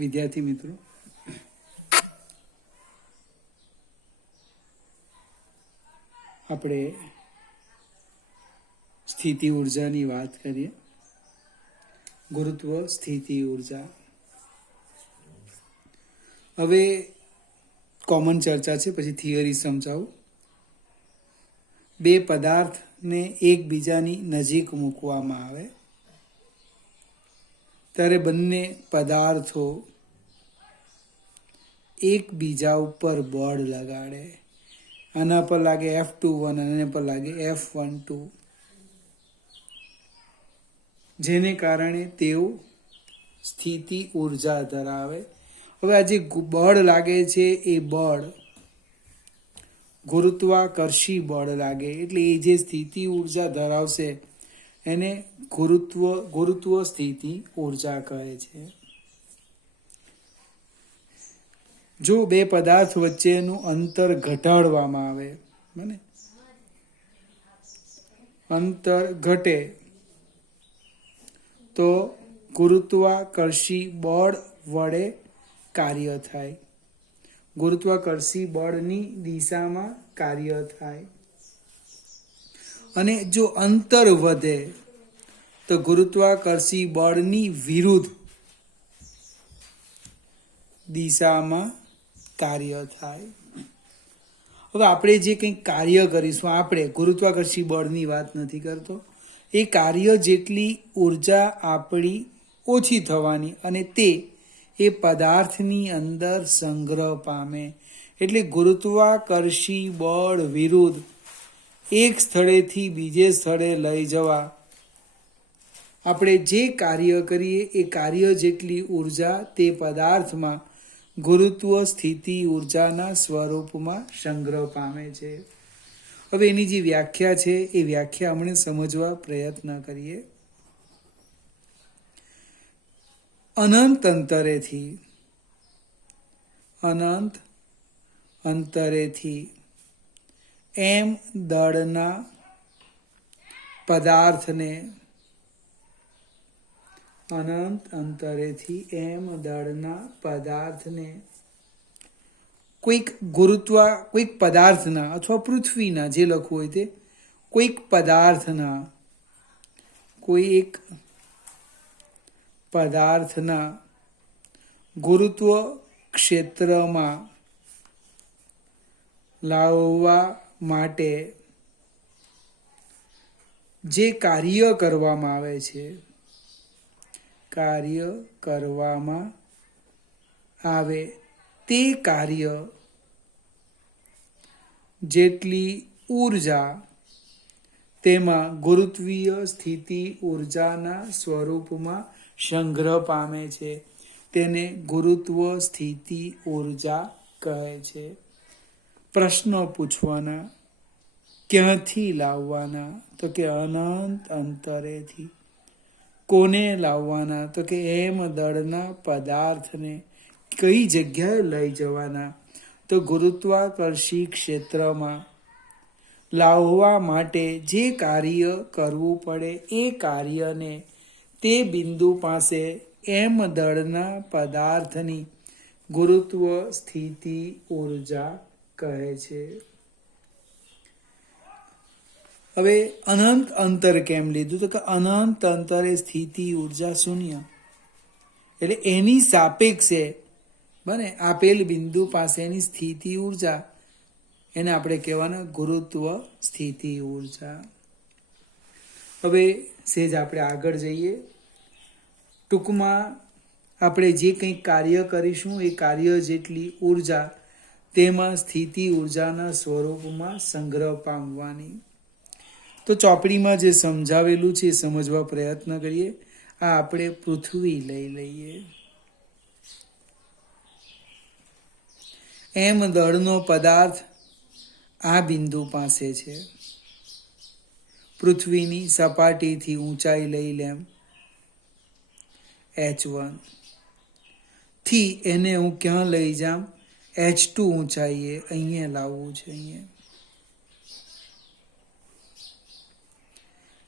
વિદ્યાર્થી મિત્રો, આપણે સ્થિતિ ઉર્જાની વાત કરીએ. ગુરુત્વ સ્થિતિ ઉર્જા. હવે કોમન ચર્ચા છે, પછી થિયરી સમજાવું. બે પદાર્થને એકબીજાની નજીક મૂકવામાં આવે ત્યારે બંને પદાર્થો એકબીજા ઉપર બળ લગાડે. આના પર લાગે F21 અને આના પર લાગે F12, જેને કારણે તેઓ સ્થિતિ ઉર્જા ધરાવે. હવે આ જે બળ લાગે છે એ બળ ગુરુત્વાકર્ષી બળ લાગે, એટલે એ જે સ્થિતિ ઉર્જા ધરાવશે એને ગુરુત્વ સ્થિતિ ઉર્જા કહે છે. જો બે પદાર્થ વચ્ચેનું અંતર ઘટાડવામાં આવે, બને અંતર ઘટે તો ગુરુત્વાકર્ષી બળ વડે કાર્ય થાય, ગુરુત્વાકર્ષી બળની દિશામાં કાર્ય થાય. અને જો અંતર વધે તો ગુરુત્વાકર્ષી બળની વિરુદ્ધ દિશામાં કાર્ય થાય. હવે આપણે જે કંઈક કાર્ય કરીશું, આપણે ગુરુત્વાકર્ષી બળની વાત નથી કરતો, એ કાર્ય જેટલી ઉર્જા આપણી ઓછી થવાની અને તે એ પદાર્થની અંદર સંગ્રહ પામે. એટલે ગુરુત્વાકર્ષી બળ વિરુદ્ધ એક સ્થળેથી બીજે સ્થળે લઈ જવા આપણે જે કાર્ય કરીએ એ કાર્ય જેટલી ઉર્જા તે પદાર્થમાં ગુરુત્વ સ્થિતિ ઉર્જાના સ્વરૂપમાં સંગ્રહ પામે છે. હવે એની જે વ્યાખ્યા છે એ વ્યાખ્યા આપણે સમજવા પ્રયત્ન કરીએ. અનંત અંતરેથી એમ દળના પદાર્થને કોઈક પદાર્થના અથવા પૃથ્વીના, જે લખવું હોય તે, કોઈ એક પદાર્થના ગુરુત્વ ક્ષેત્રમાં લાવવા માટે જે કાર્ય કરવામાં આવે તે કાર્ય જેટલી ઉર્જા તેમાં ગુરુત્વીય સ્થિતિ ઉર્જાના સ્વરૂપમાં સંગ્રહ પામે છે. તેને ગુરુત્વ સ્થિતિ ઉર્જા કહે છે. પ્રશ્નો પૂછવાના, ક્યાંથી લાવવાના? તો કે અનંત અંતરેથી. કોને લાવવાના? તો કે એમ દળના પદાર્થને કઈ જગ્યાએ લઈ જવાના? તો ગુરુત્વાકર્ષી ક્ષેત્રમાં લાવવા માટે જે કાર્ય કરવું પડે એ કાર્યને તે બિંદુ પાસે એમ દળના પદાર્થની ગુરુત્વ સ્થિતિ ઉર્જા કહે છે. હવે અનંત અંતર કેમ લીધું? તો કે અનંત અંતરે સ્થિતિ ઉર્જા શૂન્ય, એટલે એની સાપેક્ષે બને આપેલ બિંદુ પાસેની સ્થિતિ ઉર્જા, એને આપણે કહેવાના ગુરુત્વ સ્થિતિ ઉર્જા. હવે સેજ આપણે આગળ જઈએ. ટૂંકમાં આપણે જે કંઈક કાર્ય કરીશું એ કાર્ય જેટલી ઉર્જા તેમાં સ્થિતિ ઉર્જાના સ્વરૂપમાં સંગ્રહ પામવાની. તો ચોપડીમાં જે સમજાવેલું છે એ સમજવા પ્રયત્ન કરીએ. આ આપણે પૃથ્વી લઈ લઈએ. એમ દળનો પદાર્થ આ બિંદુ પાસે છે. પૃથ્વીની સપાટીથી ઊંચાઈ લઈ લેમ H1 થી એને હું ક્યાં લઈ જામ? H2 ઊંચાઈએ અહીંયા લાવવું છે.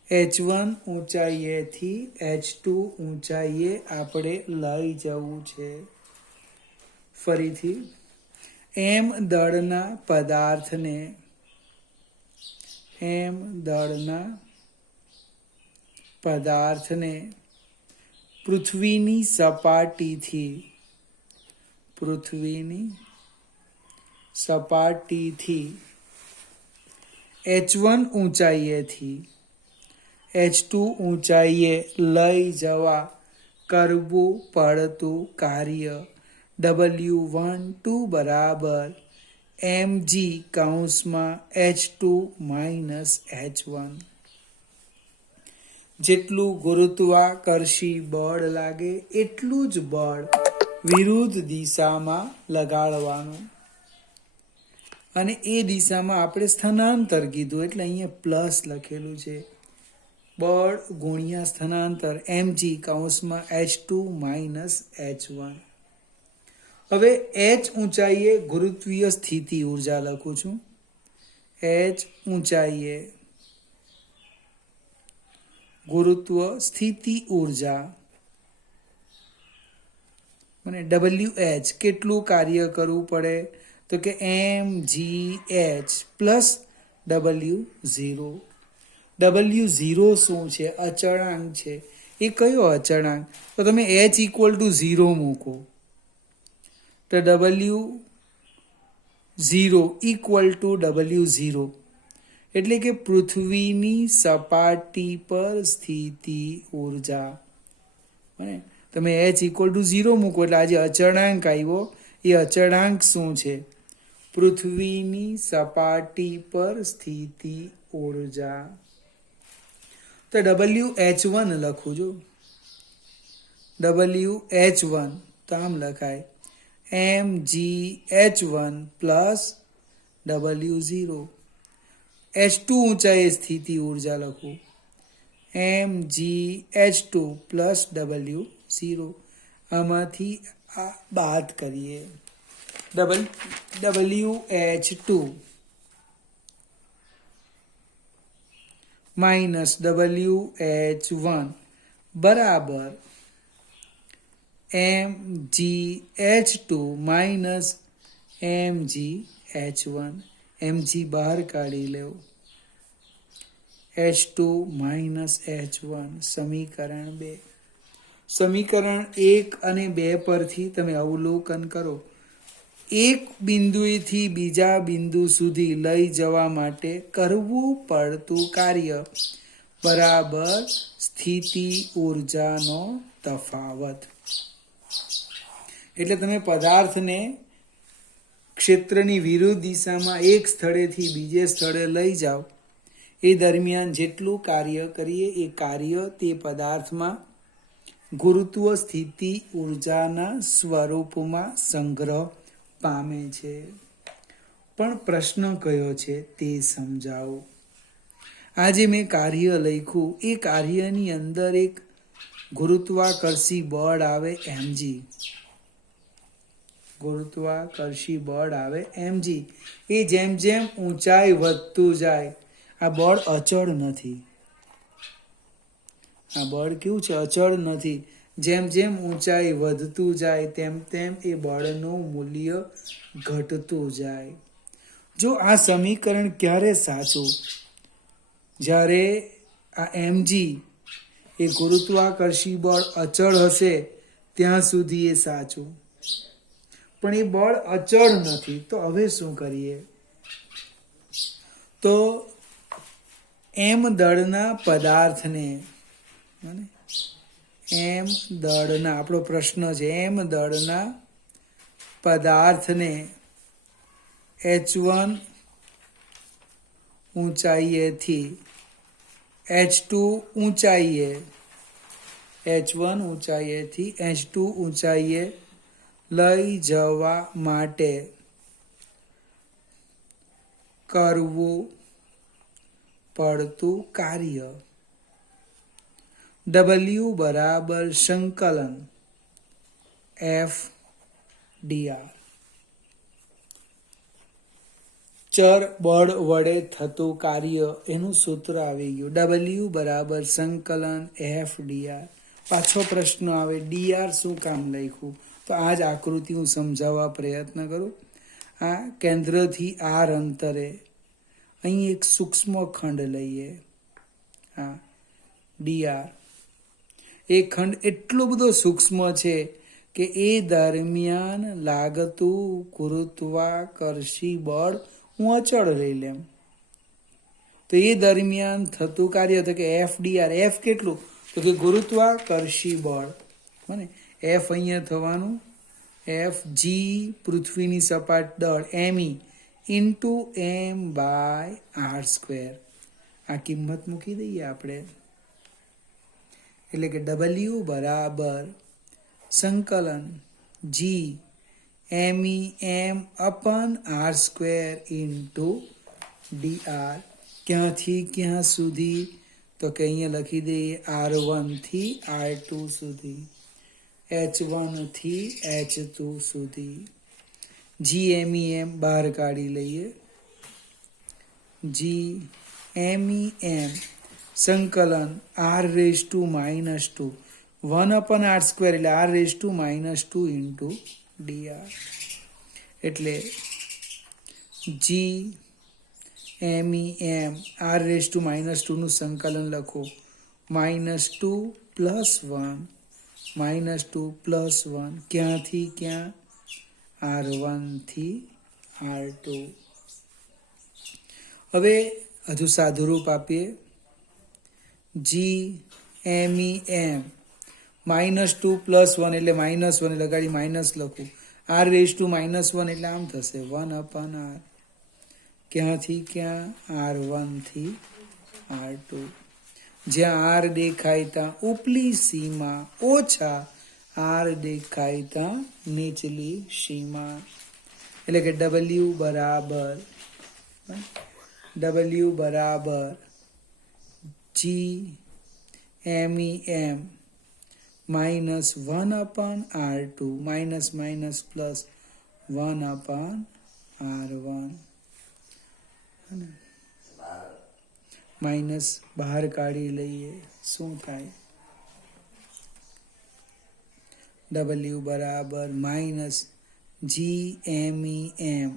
H1 ઊંચાઈએથી H2 ઊંચાઈએ આપણે લઈ જવું છે. ફરીથી એમ દળના પદાર્થને પૃથ્વીની સપાટીથી h1 ઊંચાઈએથી h2 ઊંચાઈએ લઈ જવા કરવું પડતું કાર્ય W12 બરાબર mg કૌંસમાં h2 માઇનસ h1. જેટલું ગુરુત્વાકર્ષી બળ લાગે એટલું જ બળ વિરુદ્ધ દિશામાં લગાડવાનું, અને એ દિશામાં આપણે સ્થાનાંતર કીધું એટલે અહીંયા પ્લસ લખેલું છે. બળ ગુણ્યા સ્થાનાંતર mg કૌંસમાં h2 માઇનસ h1. હવે h ઊંચાઈએ ગુરુત્વીય સ્થિતિ ઉર્જા લખું છું. h ઊંચાઈએ ગુરુત્વ સ્થિતિ ઉર્જા મને WH કેટલું કાર્ય કરવું પડે તો કે mgh પ્લસ W0. W0 શું છે? અચળાંક છે. એ કયો અચળાંક? તો તમે h ઇક્વલ ટુ 0 મૂકો તો W0 ઇક્વલ ટુ W0 એટલે કે પૃથ્વીની સપાટી પર સ્થિતિ ઉર્જા. તમે h ઇક્વલ ટુ 0 મૂકો એટલે આજે અચળાંક આવ્યો, એ અચળાંક શું છે? પૃથ્વીની સપાટી પર સ્થિતિ ઉર્જા. તો WH1 લખું છું. WH1 તો આમ લખાય mgh1 પ્લસ W0. h2 ઊંચાઈએ સ્થિતિ ઉર્જા લખું mgh2 પ્લસ W0. આમાંથી આ બાદ કરીએ. WH2 માઇનસ WH1 બરાબર mgh2 માઇનસ mgh1. mg બહાર કાઢી લેવું. h2 માઇનસ h1 સમીકરણ 2. સમીકરણ 1 અને 2 પરથી તમે અવલોકન કરો. એક બિંદુએથી બીજા બિંદુ સુધી લઈ જવા માટે કરવું પડતું કાર્ય બરાબર સ્થિતિ ઉર્જાનો તફાવત. એટલે તમે પદાર્થને ક્ષેત્રની વિરુદ્ધ દિશામાં એક સ્થળેથી બીજે સ્થળે લઈ જાઓ એ દરમિયાન જેટલું કાર્ય કરીએ એ કાર્ય તે પદાર્થમાં ગુરુત્વ સ્થિતિ ઉર્જાના સ્વરૂપમાં સંગ્રહ પામે છે. પણ પ્રશ્ન કયો છે તે સમજાવો. આજે મેં કાર્ય લખ્યું એ કાર્યની અંદર એક ગુરુત્વાકર્ષી બળ આવે mg. ગુરુત્વાકર્ષી બળ આવે mg. એ જેમ જેમ ઊંચાઈ વધતું જાય, આ બળ અચળ નથી. આ બળ કેવું છે? અચળ નથી. જેમ જેમ ઊંચાઈ વધતું જાય તેમ તેમ એ બળનું મૂલ્ય ઘટતું જાય. જો આ સમીકરણ ક્યારે સાચું? જ્યારે આ mg એ ગુરુત્વાકર્ષી બળ અચળ હશે ત્યાં સુધી એ સાચું. પણ એ બળ અચળ નથી તો હવે શું કરીએ? તો m દળના પદાર્થને આપણો પ્રશ્ન છે m દળના પદાર્થને h1 ઊંચાઈએથી h2 ઊંચાઈએ h1 ઊંચાઈએથી h2 ઊંચાઈએ લઈ જવા માટે કરવું પડતું કાર્ય W બરાબર સંકલન F dr. ચર બળ વડે થતું કાર્ય એનું સૂત્ર આવી ગયું. W બરાબર સંકલન F dr. પાછો પ્રશ્ન આવે dr શું કામ લખ્યું? તો તો આ જ આકૃતિ હું સમજાવવા પ્રયત્ન કરું. આ કેન્દ્રથી આર અંતરે અહીં એક સૂક્ષ્મ ખંડ લઈએ, હા ડીઆર. એ ખંડ એટલો બધો સૂક્ષ્મ છે કે એ દરમિયાન લાગતું ગુરુત્વાકર્ષી બળ હું અચળ લઈ લેમ. તો એ દરમિયાન થતું કાર્ય તો કે એફ ડીઆર. એફ કેટલું? તો કે ગુરુત્વાકર્ષી બળ. બને એફ અહીંયા થવાનું એફ જી પૃથ્વીની સપાટ દળ ME into M by R square. આ કિંમત મૂકી દઈએ આપણે. એટલે કે ડબલ્યુ બરાબર સંકલન જી એમઈ એમ અપન આર સ્ક્વેર ઇન્ટુ ડીઆર. ક્યાંથી ક્યાં સુધી? તો કે અહીંયા લખી દઈએ R1 થી R2 સુધી, H1 થી H2 સુધી. GMEM બહાર કાઢી લઈએ. GMEM સંકલન R⁻², 1/R² એટલે R⁻² ઇન્ટુ dr. એટલે GMEM R⁻² નું સંકલન લખો -2 + 1 -2 + 1 ક્યાંથી ક્યાં? R1 થી R2. હવે હજુ સાદુરૂપ આપીએ. GMEM -2 + 1 એટલે -1 લગાડી માઇનસ લખું. R⁻−1 એટલે આમ થશે 1/R. ક્યાંથી ક્યાં? R1 થી R2. જ્યાં R દેખાય ત્યાં ઉપલી સીમા ઓછા R દેખાય ત્યાં નીચલી સીમા. એટલે કે W બરાબર GMEM -1/R2 - +1/R1. માઇનસ બહાર કાઢી લઈએ. શું થાય? W બરાબર -GMEM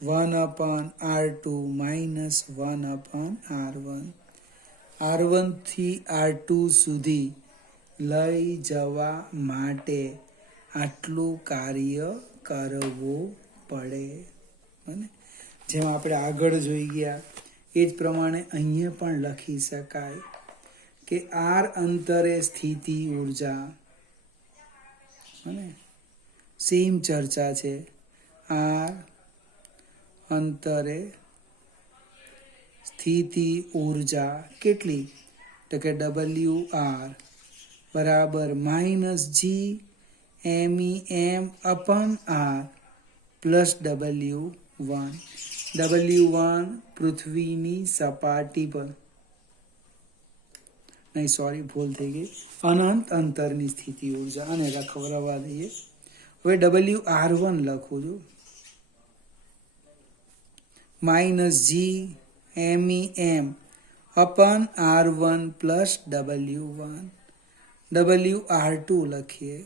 1/R2 - 1/R1. R1 થી R2 સુધી લઈ જવા માટે આટલું કાર્ય કરવું પડે. જેમ આપણે આગળ જોઈ ગયા એ જ પ્રમાણે અહીંયા પણ લખી શકાય કે R અંતરે સ્થિતિ ઉર્જા, સેમ ચર્ચા છે. R અંતરે સ્થિતિ ઉર્જા કેટલી? તો કે WR બરાબર -GMEM / R plus W1. W1 પૃથ્વીની સપાટી પર, નહીં સોરી ભૂલ થઈ ગઈ, અનંત અંતરની સ્થિતિ ઉર્જા. અને રખવવા દઈએ. હવે WR1 લખું છું -GMEM / R1 plus W1. WR2 લખીએ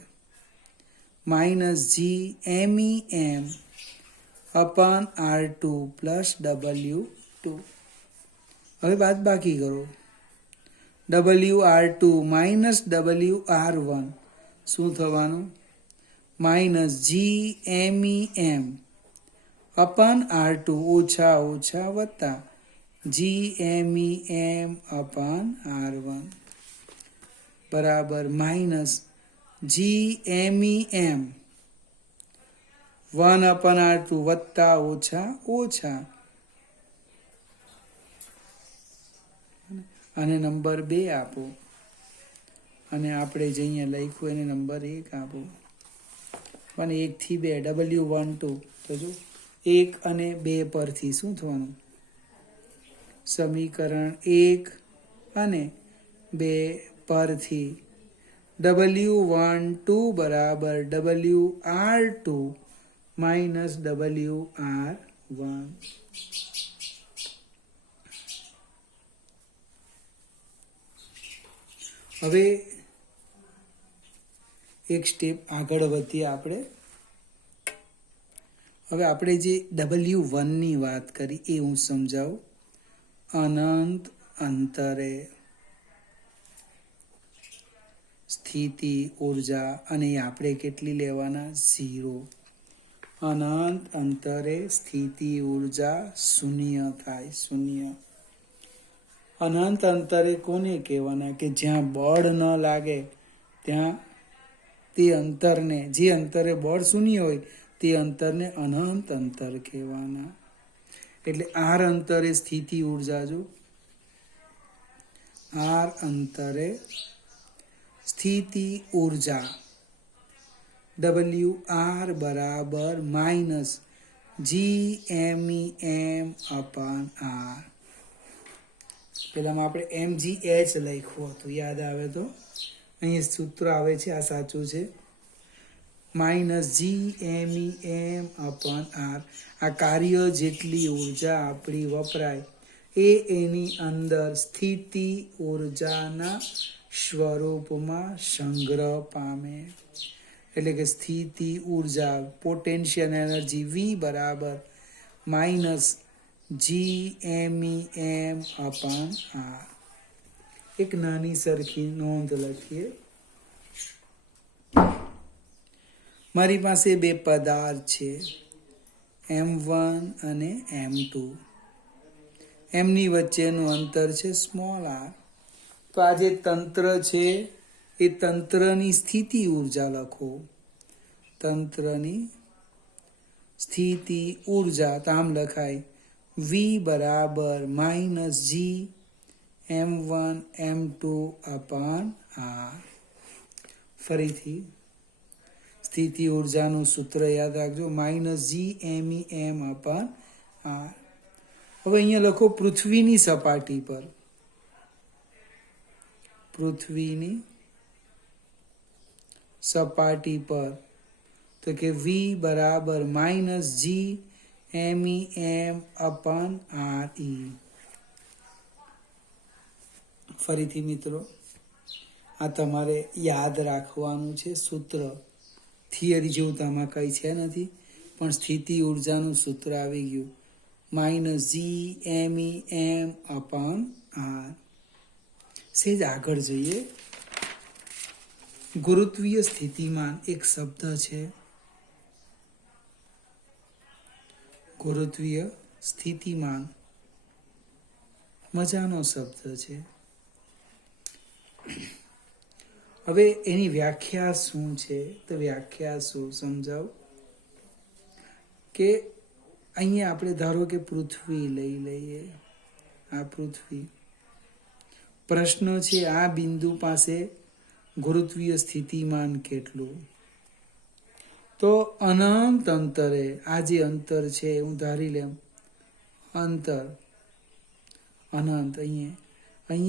-GMEM / R2 પ્લસ W2. હવે બાદ બાકી કરો. WR2 - WR1 શું થવાનું? -GMEM / R2 ઓછા ઓછા વત્તા GMEM / R1 બરાબર -GMEM 1/R2 વત્તા ઓછા ઓછા. અને નંબર 2 આપો. અને આપણે જે અહીંયા લખ્યું એને નંબર 1 આપો. અને 1 થી 2 W12 તો જો 1 અને 2 પરથી શું થવાનું? સમીકરણ 1 અને 2 પરથી W12 બરાબર WR2 - WR1. હવે એક સ્ટેપ આગળ વધીએ આપણે. હવે આપણે જે W1ની વાત કરી એ હું સમજાવું. અનંત અંતરે સ્થિતિ ઉર્જા, અને આપણે કેટલી લેવાના? 0. અનંત અંતરે સ્થિતિ ઉર્જા શૂન્ય થાય, શૂન્ય. અનંત અંતરે કોને કહેવાના? કે જ્યાં બળ ન લાગે ત્યાં તે અંતરને, જે અંતરે બળ શૂન્ય હોય તે અંતરને અનંત અંતર કહેવાના. એટલે આર અંતરે સ્થિતિ ઉર્જા, જો આર અંતરે સ્થિતિ ઉર્જા WR બરાબર -GMEM/R. પેલામાં આપણે MGH લખ્યું હતું, યાદ આવે તો? અહીં સૂત્ર આવે છે, આ સાચું છે. -GMEM/R. આ કાર્ય જેટલી ઉર્જા આપણી વપરાય એ એની અંદર સ્થિતિ ઉર્જાના સ્વરૂપમાં સંગ્રહ પામે. એટલે કે સ્થિતિ ઉર્જા, પોટેન્શિયલ એનર્જી V બરાબર -GMEM/R. એક નાની સરખી નોંધ લખીએ. મારી પાસે બે પદાર્થ છે, M1 અને M2. એમની વચ્ચેનું અંતર છે સ્મોલ r. તો આ જે તંત્ર છે એ તંત્રની સ્થિતિ ઉર્જા લખો. તંત્રની સ્થિતિ ઉર્જા તો આમ લખાય V બરાબર -GM1M2/R. ફરીથી સ્થિતિ ઉર્જાનું સૂત્ર યાદ રાખજો, -GMEM/R. હવે અહીંયા લખો પૃથ્વીની સપાટી પર. પૃથ્વીની સપાટી પર તો કે V બરાબર -GMEM/RE. ફરીથી મિત્રો, આ તમારે યાદ રાખવાનું છે સૂત્ર. થિયરી જેવું તો આમાં કંઈ છે નથી, પણ સ્થિતિ ઉર્જાનું સૂત્ર આવી ગયું, -GMEM/R. સેજ આગળ જઈએ. ગુરુત્વીય સ્થિતિમાન એક શબ્દ છે. ગુરુત્વીય સ્થિતિમાન મજાનો શબ્દ છે. હવે એની વ્યાખ્યા શું છે? તો વ્યાખ્યા શું સમજાવ કે અહીંયા આપણે ધારો કે પૃથ્વી લઈ લઈએ. આ પૃથ્વી. પ્રશ્ન છે આ બિંદુ પાસે ગુરુત્વીય સ્થિતિમાન કેટલું? તો અનંત અંતરે, આ જે અંતર છે હું ધારી લેમ અંતર અનંત. અહીં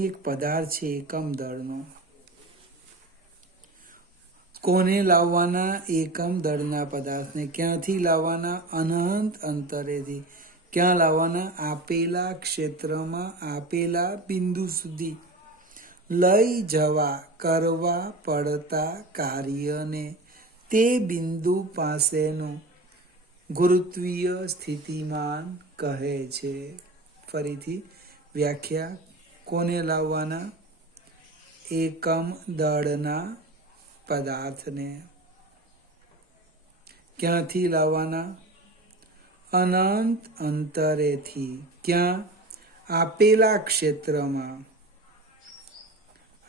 એક પદાર્થ છે એકમ દળનો. કોને લાવવાના? એકમ દળના પદાર્થને. ક્યાંથી લાવવાના? અનંત અંતરેથી. ક્યાં લાવવાના? આપેલા ક્ષેત્રમાં આપેલા બિંદુ સુધી લઈ જવા કરવા પડતા કાર્યને તે બિંદુ પાસેનું ગુરુત્વીય સ્થિતિમાન કહે છે. ફરીથી વ્યાખ્યા, કોને લાવવાના? એકમ દળના પદાર્થને. ક્યાંથી લાવવાના? અનંત અંતરેથી. ક્યાં? આપેલા ક્ષેત્રમાં.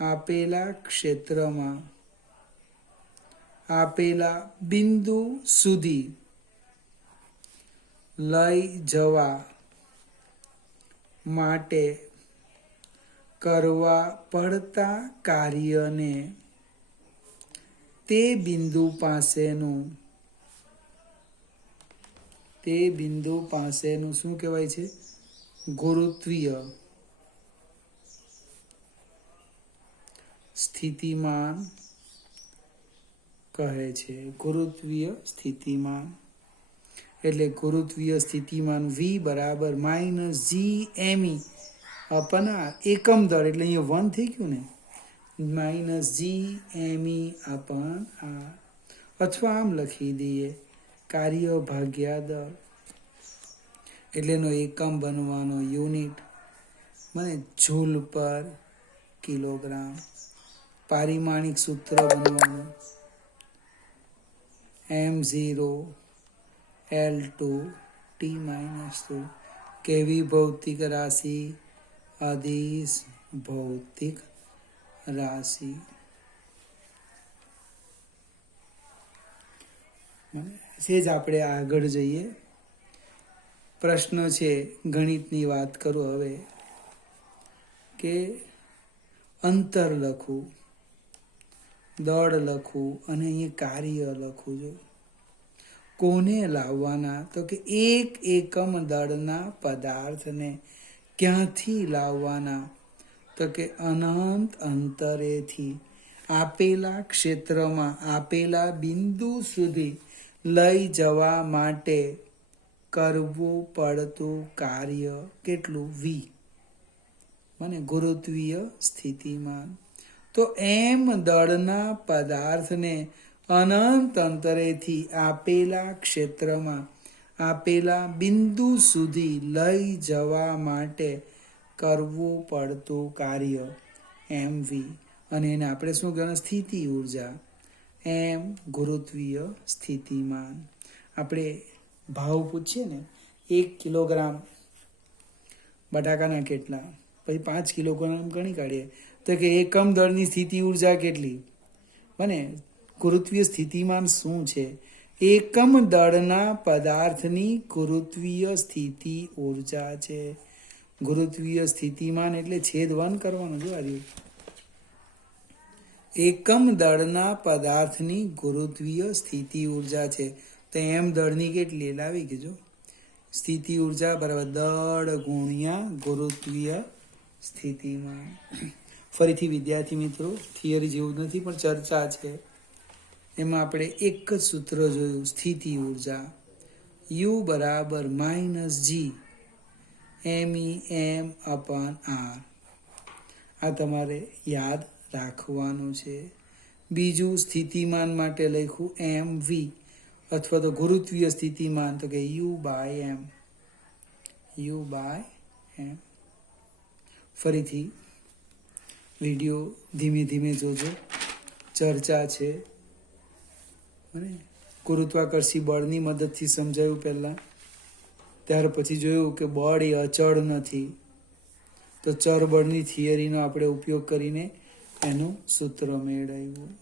આપેલા ક્ષેત્રમાં આપેલા બિંદુ સુધી લઈ જવા માટે કરવા પડતા કાર્યને તે બિંદુ પાસેનું શું કહેવાય છે? ગુરુત્વીય સ્થિતિમાન કહે છે. ગુરુત્વીય સ્થિતિમાન. એટલે ગુરુત્વીય સ્થિતિમાન V બરાબર -GME/R. એકમ દળ એટલે અહીંયા 1 થઈ ગયું ને, માઇનસ GME/R, અથવા આમ લખી દઈએ કાર્ય ભાગ્યા દળ, એટલે એનો એકમ બનવાનો યુનિટ મને જૂલ પર કિલોગ્રામ. પારિમાણિક સૂત્ર બનવાનું M0L2T-2, કેવી ભૌતિક રાશિ, અદિશ ભૌતિક રાશિ. સેજ આપણે આગળ જઈએ. પ્રશ્ન છે, ગણિતની વાત કરું હવે, કે અંતર લખું, દળ લખું અને અહીંયા કાર્ય લખું છું. કોને લાવવાના? તો કે એક એકમ દળના પદાર્થને ક્યાંથી લાવવાના? તો કે અનંત અંતરેથી આપેલા ક્ષેત્રમાં આપેલા બિંદુ સુધી લઈ જવા માટે કરવું પડતું કાર્ય કેટલું? V, મને ગુરુત્વીય સ્થિતિમાન. તો એમ દળના પદાર્થને અનંત અંતરેથી આપેલા ક્ષેત્રમાં આપેલા બિંદુ સુધી લઈ જવા માટે કરવું પડતું કાર્ય mv, અને એને આપણે શું કહેવાય? સ્થિતિ ઉર્જા. એમ ગુરુત્વીય સ્થિતિમાન. આપણે ભાવ પૂછીએ ને, 1 કિલોગ્રામ બટાકાના કેટલા, પછી 5 કિલોગ્રામ ગણી કાઢીએ તો કે એકમ દળની સ્થિતિ ઉર્જા કેટલી બને? ગુરુત્વીય સ્થિતિમાન શું છે? એકમ દળના પદાર્થની ગુરુત્વીય સ્થિતિ ઉર્જા છે. ગુરુત્વીય સ્થિતિમાન એટલે છેદ 1 કરવાનું. જો આવ્યું, એકમ દળના પદાર્થની ગુરુત્વીય સ્થિતિ ઉર્જા છે. તો એમ દળની કેટલી? એટલે આવી ગયો. સ્થિતિ ઉર્જા બરાબર દળ ગુણ્યા ગુરુત્વીય સ્થિતિમાન. ફરીથી વિદ્યાર્થી મિત્રો, થિયરી જેવું નથી પણ ચર્ચા છે. એમાં આપણે એક જ સૂત્ર જોયું, સ્થિતિ ઉર્જા. U બરાબર -GMEM/R. આ તમારે યાદ રાખવાનું છે. બીજું સ્થિતિમાન માટે લખ્યું MV, અથવા તો ગુરુત્વીય સ્થિતિમાન, તો કે U/M. ફરીથી વિડીયો ધીમે ધીમે જોજો, ચર્ચા છે. અને ગુરુત્વાકર્ષી બળની મદદથી સમજાયું પહેલાં, ત્યાર પછી જોયું કે બળ એ અચળ નથી, તો ચર બળની થિયરીનો આપણે ઉપયોગ કરીને એનું સૂત્ર મેળવ્યું.